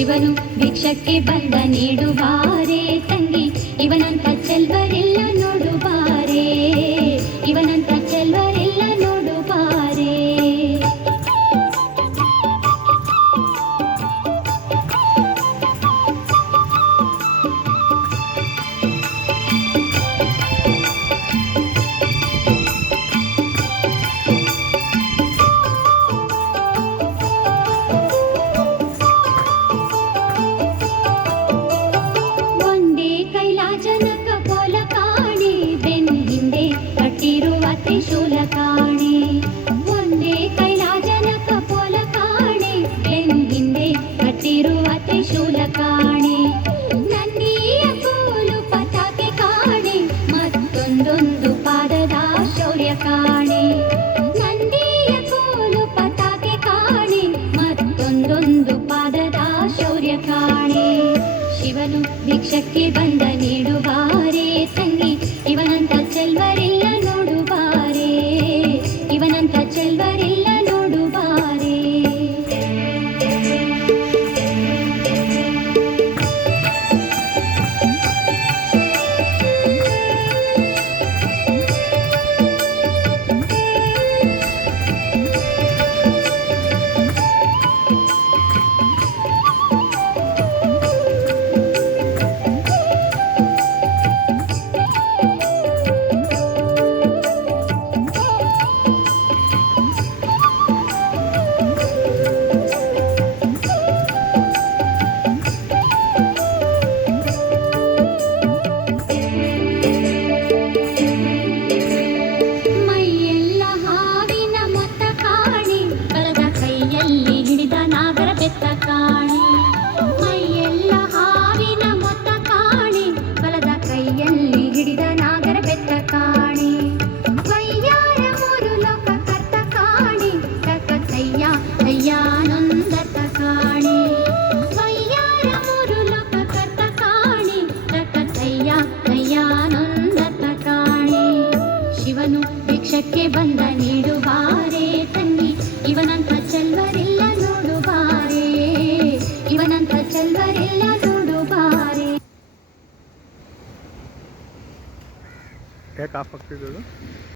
ಇವನು ಭಿಕ್ಷಕ್ಕೆ ಬಂದ ನೀಡುವಾರೆ ತಂಗಿ, ಇವನಂತ ಚೆಲ್ವರಿಲ್ಲ ನೋಡುವಾರೆ, ಇವನಂತ ಚೆಲ್ವರಿಲ್ಲ ನೋಡುವಾರೆ. ಜನಕ ಪೋಲ ಕಾಣೆ ಬೆನ್ ಹಿಂದೆ ಕಟ್ಟಿರುವ ತ್ರಿಶೂಲ ಕಾಣೆ, ಒಂದೇ ಕೈಲಾಜನಕ ಪೋಲ ಕಾಣೆ ಬೆನ್ ಹಿಂದೆ ಕಟ್ಟಿರುವ ತ್ರಿಶೂಲ ಕಾಣೆ. ನಂದಿಯ ಕೋಲು ಪತಾಕೆ ಕಾಣೆ ಮತ್ತೊಂದೊಂದು ಪಾದದ ಶೌರ್ಯ ಕಾಣೆ, ನಂದಿಯ ಕೋಲು ಪತಾಕೆ ಕಾಣೆ ಮತ್ತೊಂದೊಂದು ಪಾದದ ಶೌರ್ಯ ಕಾಣೆ. ಶಿವನು ಭಿಕ್ಷಕ್ಕೆ ಬಂದ ನೀಡುವಾರೆ ತಂಗಿ, ಇವನಂತ ಚೆಲ್ವರಿಲ್ಲ ನೋಡುವಾರೆ, ಇವನಂತ ಚೆಲ್ವರಿಲ್ಲ ನೋಡುವಾರೆ. ಮೈಯೆಲ್ಲ ಹಾವಿನ ಮೊತ್ತ ಕಾಣೆ, ಬಲದ ಕೈಯಲ್ಲಿ ಹಿಡಿದ ನಾಗರ ಬೆತ್ತ ಕಾಣೆ, ವಯ್ಯಾರ ಮೂರು ಲೋಕ ಕರ್ತ ಕಾಣೆ, ತಕತಯ್ಯ ಅಯ್ಯಾನೊಂದತ ಕಾಣೆ, ವಯ್ಯಾರ ಮೂರು ಲೋಕ ಕರ್ತ ಕಾಣೆ, ತಕತಯ್ಯ ಅಯ್ಯಾನೊಂದತ ಕಾಣೆ. ಶಿವನು ಭಿಕ್ಷಕ್ಕೆ ಬಂದ ನೀಡುವಾರೆ ತಂಗಿ, ಇವನಂತ ಚೆಲ್ವರಿಲ್ಲ ನೋಡುವಾರೆ, ಇವನಂತ ಚೆಲ್ವರಿಲ್ಲ ನೋಡುವಾರೆ. ಯಾಕೆ ಆಫ್ ಆಗ್ತಿದ್ದು?